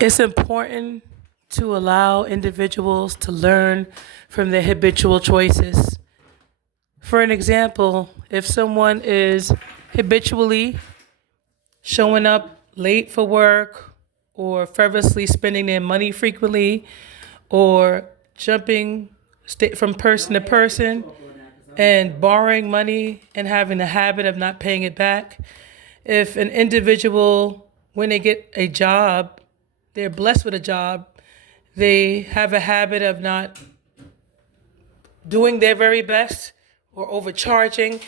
It's important to allow individuals to learn from their habitual choices. For an example, if someone is habitually showing up late for work or frivolously spending their money frequently or jumping from person to person and borrowing money and having a habit of not paying it back, if an individual, when they get a job, they're blessed with a job, they have a habit of not doing their very best or overcharging,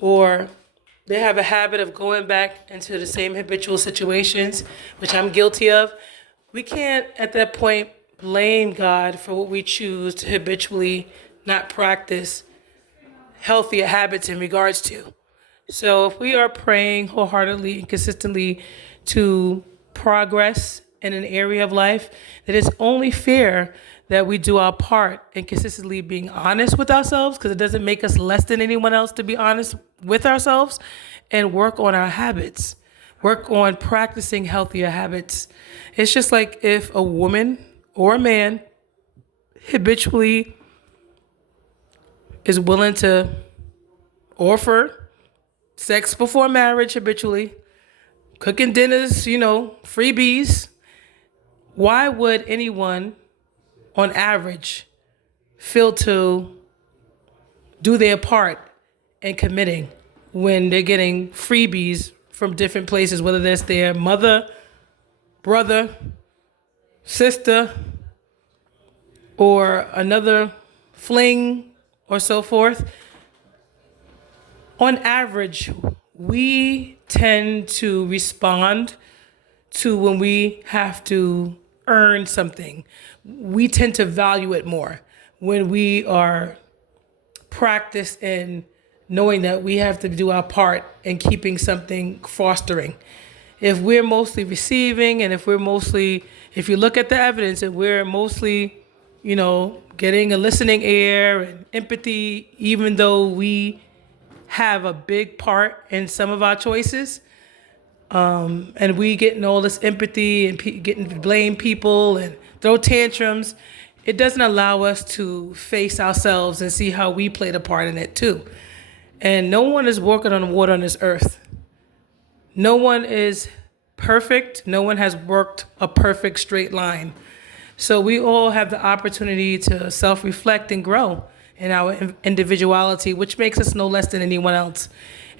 or they have a habit of going back into the same habitual situations, which I'm guilty of. We can't at that point blame God for what we choose to habitually not practice healthier habits in regards to. So if we are praying wholeheartedly and consistently to progress in an area of life, it is only fair that we do our part in consistently being honest with ourselves, because it doesn't make us less than anyone else to be honest with ourselves, and work on our habits, work on practicing healthier habits. It's just like if a woman or a man habitually is willing to offer sex before marriage habitually, cooking dinners, freebies. Why would anyone on average fail to do their part in committing when they're getting freebies from different places, whether that's their mother, brother, sister, or another fling or so forth? On average, we tend to respond to when we have to earn something. We tend to value it more when we are practiced in knowing that we have to do our part in keeping something fostering. If we're mostly receiving, and if you look at the evidence and we're mostly, getting a listening ear and empathy, even though we have a big part in some of our choices, and we getting all this empathy and getting to blame people and throw tantrums, it doesn't allow us to face ourselves and see how we played a part in it too. And no one is walking on water on this earth. No one is perfect. No one has worked a perfect straight line. So we all have the opportunity to self-reflect and grow in our individuality, which makes us no less than anyone else.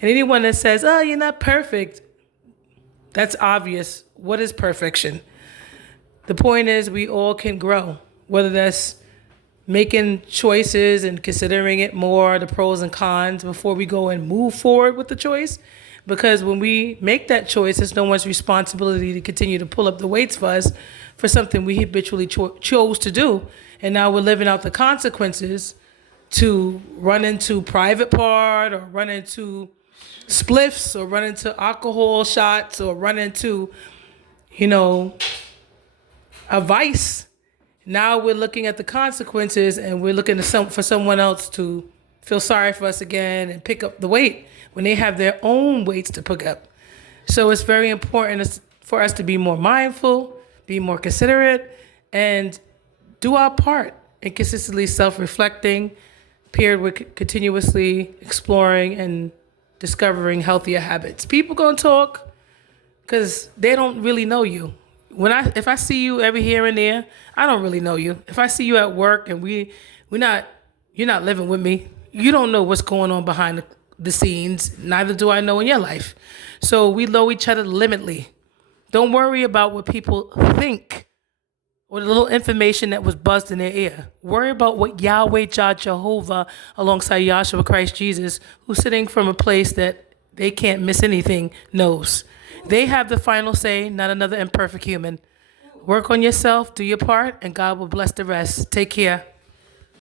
And anyone that says, oh, you're not perfect, that's obvious. What is perfection? The point is we all can grow, whether that's making choices and considering it more, the pros and cons, before we go and move forward with the choice. Because when we make that choice, it's no one's responsibility to continue to pull up the weights for us for something we habitually chose to do. And now we're living out the consequences to run into private part, or run into spliffs, or run into alcohol shots, or run into, a vice. Now we're looking at the consequences, and we're looking for someone else to feel sorry for us again and pick up the weight when they have their own weights to pick up. So it's very important for us to be more mindful, be more considerate, and do our part in consistently self-reflecting, paired with continuously exploring and discovering healthier habits. People gonna talk because they don't really know you. If I see you every here and there, I don't really know you. If I see you at work and you're not living with me, you don't know what's going on behind the scenes. Neither do I know in your life. So we know each other limitly. Don't worry about what people think or the little information that was buzzed in their ear. Worry about what Yahweh Jah Jehovah, alongside Yahshua Christ Jesus, who's sitting from a place that they can't miss anything, knows. They have the final say, not another imperfect human. Work on yourself, do your part, and God will bless the rest. Take care.